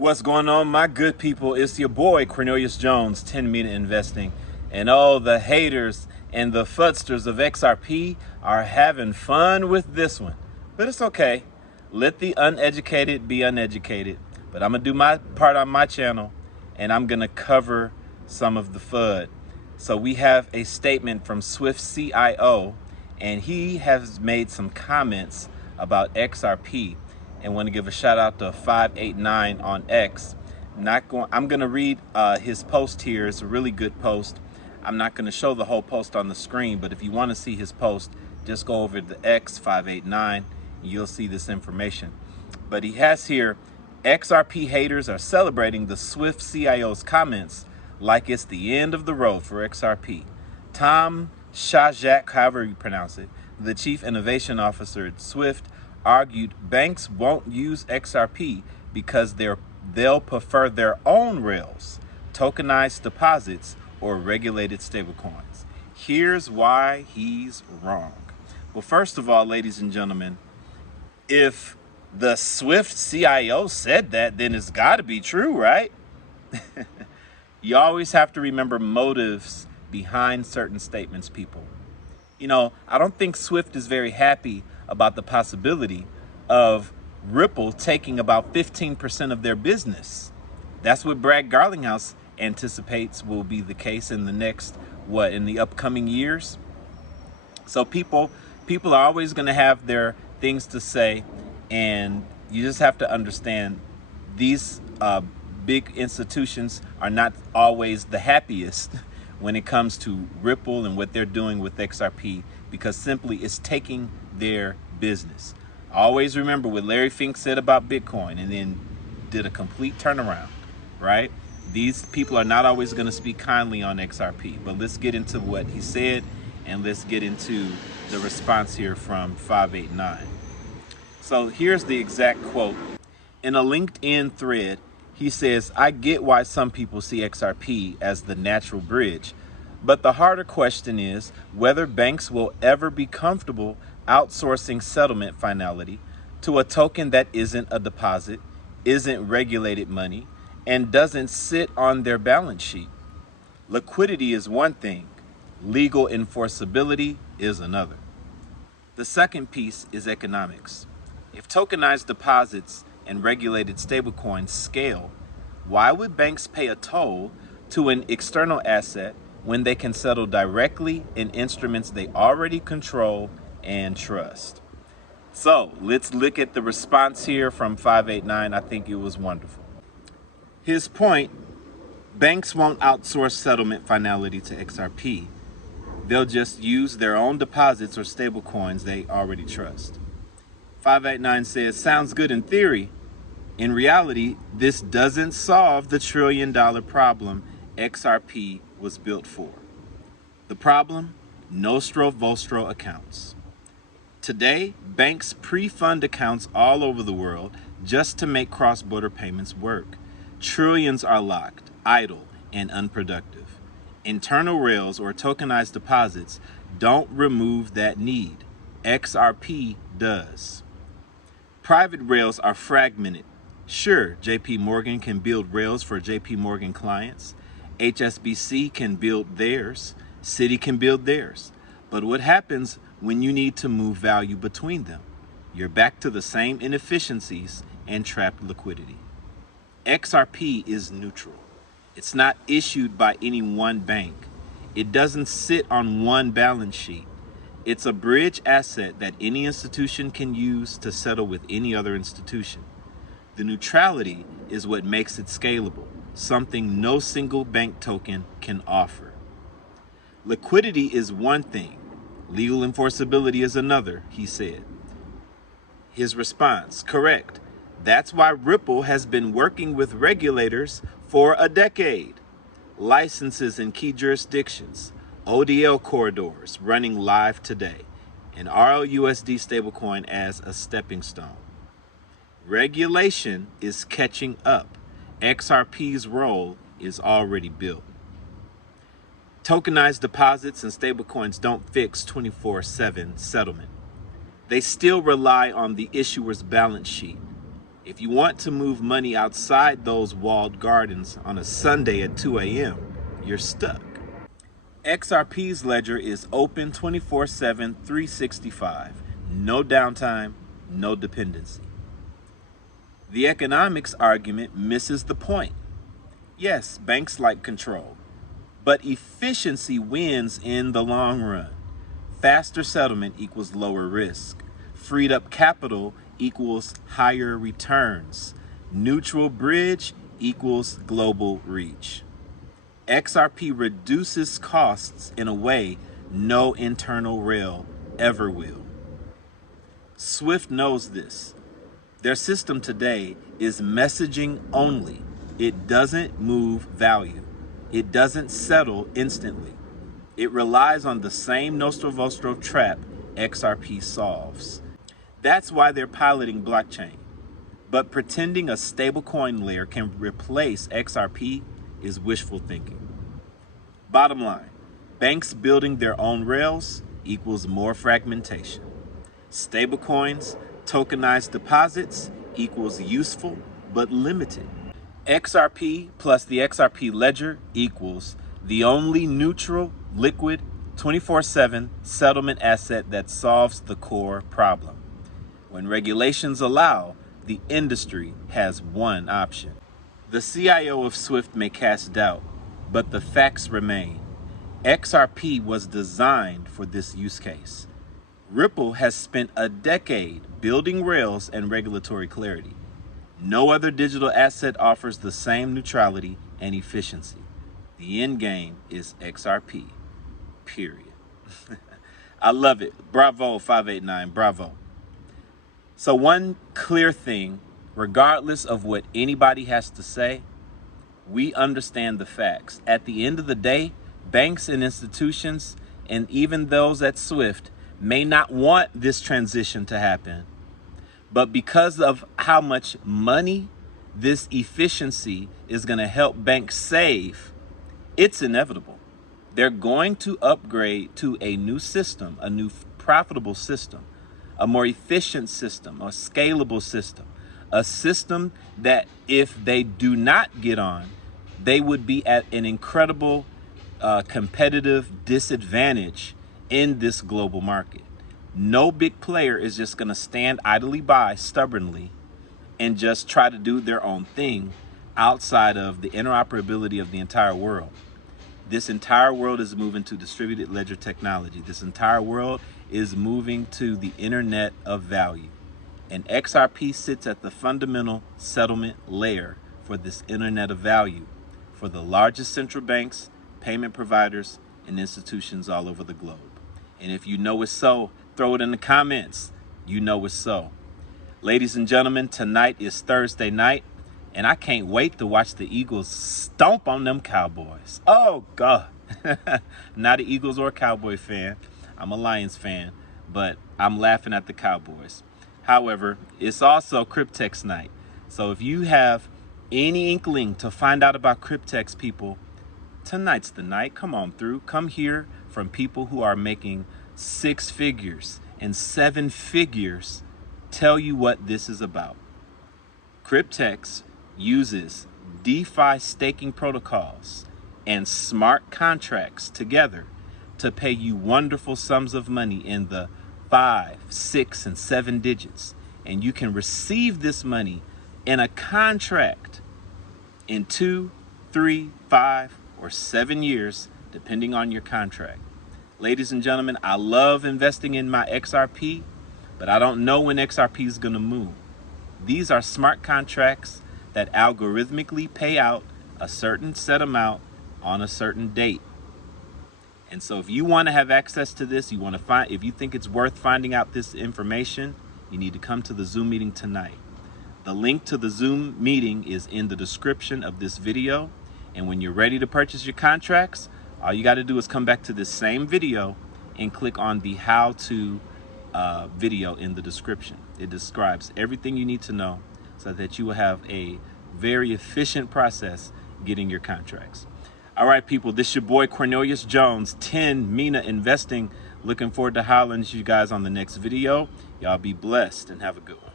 What's going on, my good people? It's your boy Cornelius Jones, 10-minute investing. And all the haters and the fudsters of XRP are having fun with this one. But it's okay. Let the uneducated be uneducated. But I'm going to do my part on my channel, and I'm going to cover some of the FUD. So we have a statement from Swift CIO, and he has made some comments about XRP. And want to give a shout out to 589 on X. I'm going to read his post here. It's a really good post. I'm not going to show the whole post on the screen, but if you want to see his post, just go over to X 589 and you'll see this information. But he has here, XRP haters are celebrating the Swift CIO's comments like it's the end of the road for XRP. Tom Shajak, however you pronounce it, the chief innovation officer at Swift, argued banks won't use XRP because they'll prefer their own rails, tokenized deposits, or regulated stablecoins. Here's why he's wrong. Well, first of all, ladies and gentlemen, if the Swift CIO said that, then it's got to be true, right? You always have to remember motives behind certain statements, people. You know, I don't think Swift is very happy about the possibility of Ripple taking about 15% of their business. That's what Brad Garlinghouse anticipates will be the case in the next, in the upcoming years. So people are always going to have their things to say, and you just have to understand these big institutions are not always the happiest when it comes to Ripple and what they're doing with XRP, because simply it's taking their business. Always remember what Larry Fink said about Bitcoin and then did a complete turnaround, right? These people are not always going to speak kindly on XRP, but let's get into what he said and let's get into the response here from 589. So here's the exact quote. In a LinkedIn thread, he says, "I get why some people see XRP as the natural bridge, but the harder question is whether banks will ever be comfortable outsourcing settlement finality to a token that isn't a deposit, isn't regulated money, and doesn't sit on their balance sheet. Liquidity is one thing, legal enforceability is another." The second piece is economics. If tokenized deposits and regulated stablecoins scale, why would banks pay a toll to an external asset when they can settle directly in instruments they already control and trust? So let's look at the response here from 589. I think it was wonderful. His point, banks won't outsource settlement finality to XRP. They'll just use their own deposits or stablecoins they already trust. 589 says, sounds good in theory. In reality, this doesn't solve the trillion-dollar problem XRP was built for. The problem? Nostro Vostro accounts. Today, banks pre-fund accounts all over the world just to make cross-border payments work. Trillions are locked, idle, and unproductive. Internal rails or tokenized deposits don't remove that need. XRP does. Private rails are fragmented. Sure, JP Morgan can build rails for JP Morgan clients. HSBC can build theirs. Citi can build theirs. But what happens when you need to move value between them? You're back to the same inefficiencies and trapped liquidity. XRP is neutral. It's not issued by any one bank. It doesn't sit on one balance sheet. It's a bridge asset that any institution can use to settle with any other institution. The neutrality is what makes it scalable, something no single bank token can offer. Liquidity is one thing, legal enforceability is another, he said. His response, correct. That's why Ripple has been working with regulators for a decade. Licenses in key jurisdictions, ODL corridors running live today, and RLUSD stablecoin as a stepping stone. Regulation is catching up. XRP's role is already built. Tokenized deposits and stablecoins don't fix 24/7 settlement. They still rely on the issuer's balance sheet. If you want to move money outside those walled gardens on a Sunday at 2 a.m., you're stuck. XRP's ledger is open 24/7, 365. No downtime, no dependency. The economics argument misses the point. Yes, banks like control, but efficiency wins in the long run. Faster settlement equals lower risk. Freed up capital equals higher returns. Neutral bridge equals global reach. XRP reduces costs in a way no internal rail ever will. Swift knows this. Their system today is messaging only. It doesn't move value. It doesn't settle instantly. It relies on the same nostro vostro trap XRP solves. That's why they're piloting blockchain. But pretending a stablecoin layer can replace XRP is wishful thinking. Bottom line, banks building their own rails equals more fragmentation. Stablecoins, tokenized deposits equals useful but limited. XRP plus the XRP ledger equals the only neutral, liquid, 24/7 settlement asset that solves the core problem. When regulations allow, the industry has one option. The CIO of Swift may cast doubt, but the facts remain. XRP was designed for this use case. Ripple has spent a decade building rails and regulatory clarity. No other digital asset offers the same neutrality and efficiency. The end game is XRP, period. I love it. Bravo, 589, bravo. So one clear thing, regardless of what anybody has to say, we understand the facts. At the end of the day, banks and institutions, and even those at Swift, may not want this transition to happen. But because of how much money this efficiency is going to help banks save, it's inevitable. They're going to upgrade to a new system, a new profitable system, a more efficient system, a scalable system, a system that if they do not get on, they would be at an incredible competitive disadvantage in this global market. No big player is just going to stand idly by stubbornly and just try to do their own thing outside of the interoperability of the entire world. This entire world is moving to distributed ledger technology. This entire world is moving to the internet of value. And XRP sits at the fundamental settlement layer for this internet of value for the largest central banks, payment providers, and institutions all over the globe. And if you know it's so, throw it in the comments. You know it's so. Ladies and gentlemen, tonight is Thursday night, and I can't wait to watch the Eagles stomp on them Cowboys. Oh, God. Not an Eagles or Cowboy fan. I'm a Lions fan, but I'm laughing at the Cowboys. However, it's also Cryptex night. So if you have any inkling to find out about Cryptex, people, tonight's the night. Come on through. Come hear from people who are making 6 figures and 7 figures tell you what this is about. Cryptex uses DeFi staking protocols and smart contracts together to pay you wonderful sums of money in the 5, 6, and 7 digits. And you can receive this money in a contract in 2, 3, 5, or 7 years, depending on your contract. Ladies and gentlemen, I love investing in my XRP, but I don't know when XRP is going to move. These are smart contracts that algorithmically pay out a certain set amount on a certain date. And so if you want to have access to this, if you think it's worth finding out this information, you need to come to the Zoom meeting tonight. The link to the Zoom meeting is in the description of this video. And when you're ready to purchase your contracts, all you got to do is come back to this same video and click on the how to video in the description. It describes everything you need to know so that you will have a very efficient process getting your contracts. All right, people, this is your boy Cornelius Jones, 10 Mina Investing. Looking forward to hollering at you guys on the next video. Y'all be blessed and have a good one.